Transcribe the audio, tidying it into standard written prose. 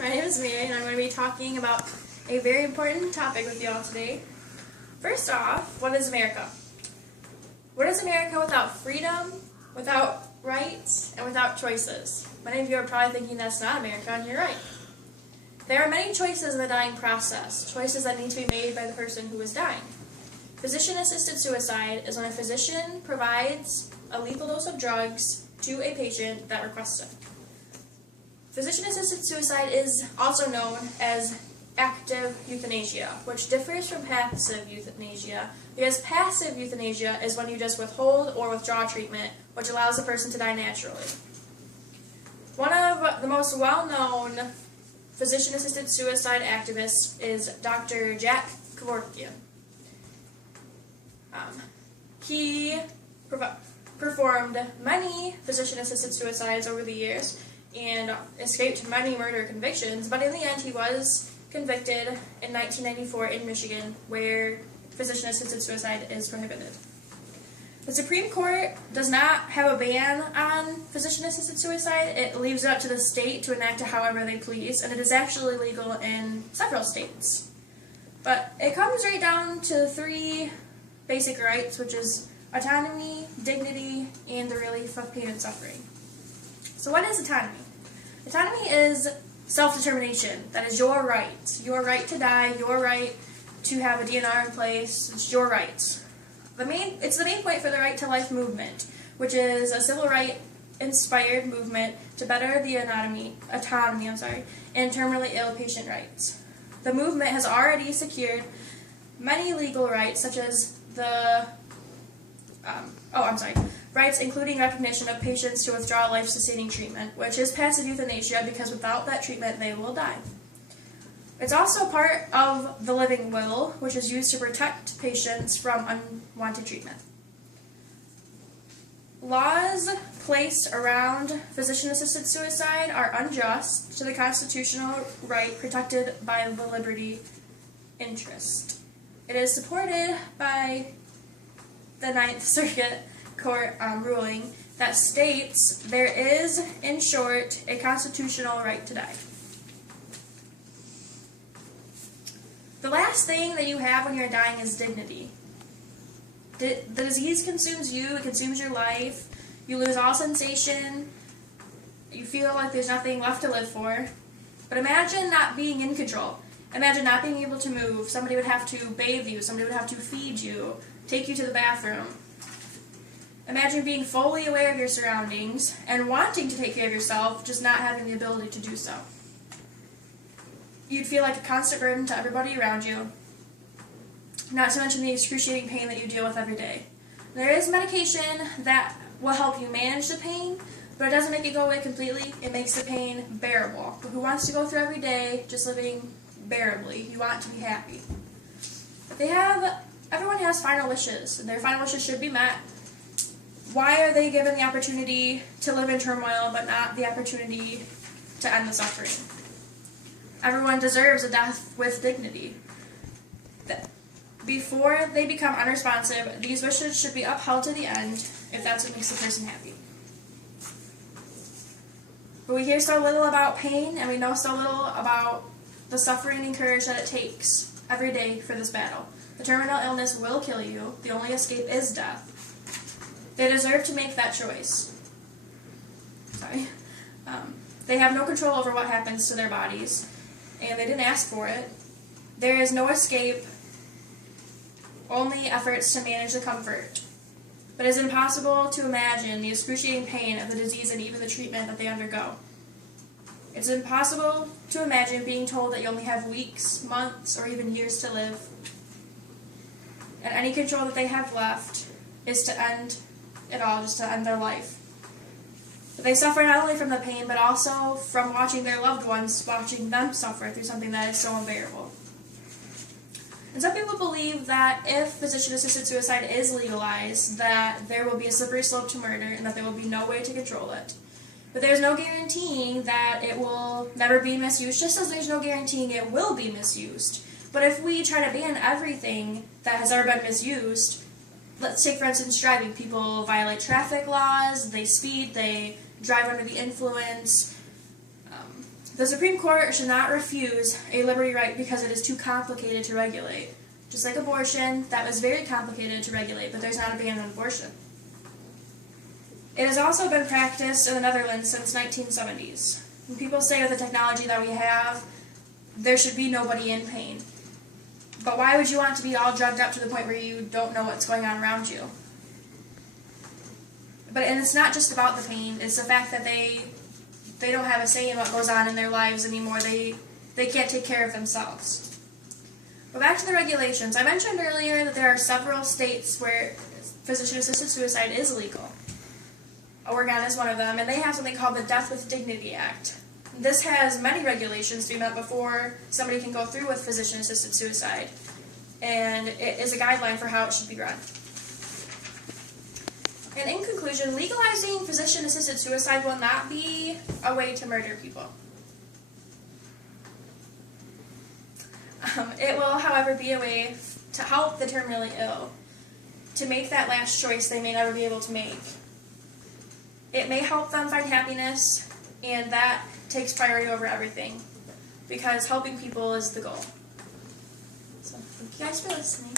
My name is Mary, and I'm going to be talking about a very important topic with you all today. First off, what is America? What is America without freedom, without rights, and without choices? Many of you are probably thinking that's not America, and you're right. There are many choices in the dying process, choices that need to be made by the person who is dying. Physician-assisted suicide is when a physician provides a lethal dose of drugs to a patient that requests it. Physician-assisted suicide is also known as active euthanasia, which differs from passive euthanasia, because passive euthanasia is when you just withhold or withdraw treatment, which allows the person to die naturally. One of the most well-known physician-assisted suicide activists is Dr. Jack Kevorkian. He performed many physician-assisted suicides over the years and escaped many murder convictions, but in the end he was convicted in 1994 in Michigan, where physician-assisted suicide is prohibited. The Supreme Court does not have a ban on physician-assisted suicide. It leaves it up to the state to enact it however they please, and it is actually legal in several states. But it comes right down to three basic rights, which is autonomy, dignity, and the relief of pain and suffering. So what is autonomy? Autonomy is self-determination. That is your right. Your right to die, your right to have a DNR in place. It's your rights. It's the main point for the Right to Life movement, which is a civil right-inspired movement to better the autonomy and terminally ill patient rights. The movement has already secured many legal rights, such as rights including recognition of patients to withdraw life-sustaining treatment, which is passive euthanasia, because without that treatment they will die. It's also part of the living will, which is used to protect patients from unwanted treatment. Laws placed around physician-assisted suicide are unjust to the constitutional right protected by the liberty interest. It is supported by the Ninth Circuit Court ruling that states there is, in short, a constitutional right to die. The last thing that you have when you're dying is dignity. The disease consumes you, it consumes your life, you lose all sensation, you feel like there's nothing left to live for. But imagine not being in control. Imagine not being able to move. Somebody would have to bathe you, somebody would have to feed you, take you to the bathroom. Imagine being fully aware of your surroundings and wanting to take care of yourself, just not having the ability to do so. You'd feel like a constant burden to everybody around you, not to mention the excruciating pain that you deal with every day. There is medication that will help you manage the pain, but it doesn't make it go away completely. It makes the pain bearable. But who wants to go through every day just living bearably? You want to be happy. But everyone has final wishes, and their final wishes should be met. Why are they given the opportunity to live in turmoil, but not the opportunity to end the suffering? Everyone deserves a death with dignity. Before they become unresponsive, these wishes should be upheld to the end, if that's what makes the person happy. But we hear so little about pain, and we know so little about the suffering and courage that it takes every day for this battle. The terminal illness will kill you. The only escape is death. They deserve to make that choice. They have no control over what happens to their bodies, and they didn't ask for it. There is no escape, only efforts to manage the comfort. But it is impossible to imagine the excruciating pain of the disease and even the treatment that they undergo. It's impossible to imagine being told that you only have weeks, months, or even years to live. And any control that they have left is to end it all, just to end their life. They suffer not only from the pain, but also from watching their loved ones, watching them suffer through something that is so unbearable. And some people believe that if physician-assisted suicide is legalized, that there will be a slippery slope to murder and that there will be no way to control it. But there's no guaranteeing that it will never be misused, just as there's no guaranteeing it will be misused. But if we try to ban everything that has ever been misused, let's take, for instance, driving. People violate traffic laws, they speed, they drive under the influence. The Supreme Court should not refuse a liberty right because it is too complicated to regulate. Just like abortion, that was very complicated to regulate, but there's not a ban on abortion. It has also been practiced in the Netherlands since 1970s. When people say with the technology that we have, there should be nobody in pain. But why would you want to be all drugged up to the point where you don't know what's going on around you? And it's not just about the pain, it's the fact that they don't have a say in what goes on in their lives anymore. They can't take care of themselves. But back to the regulations. I mentioned earlier that there are several states where physician-assisted suicide is legal. Oregon is one of them, and they have something called the Death with Dignity Act. This has many regulations to be met before somebody can go through with physician-assisted suicide, and it is a guideline for how it should be run. And in conclusion, legalizing physician-assisted suicide will not be a way to murder people. It will, however, be a way to help the terminally ill to make that last choice they may never be able to make. It may help them find happiness, and that takes priority over everything, because helping people is the goal. So, thank you guys for listening.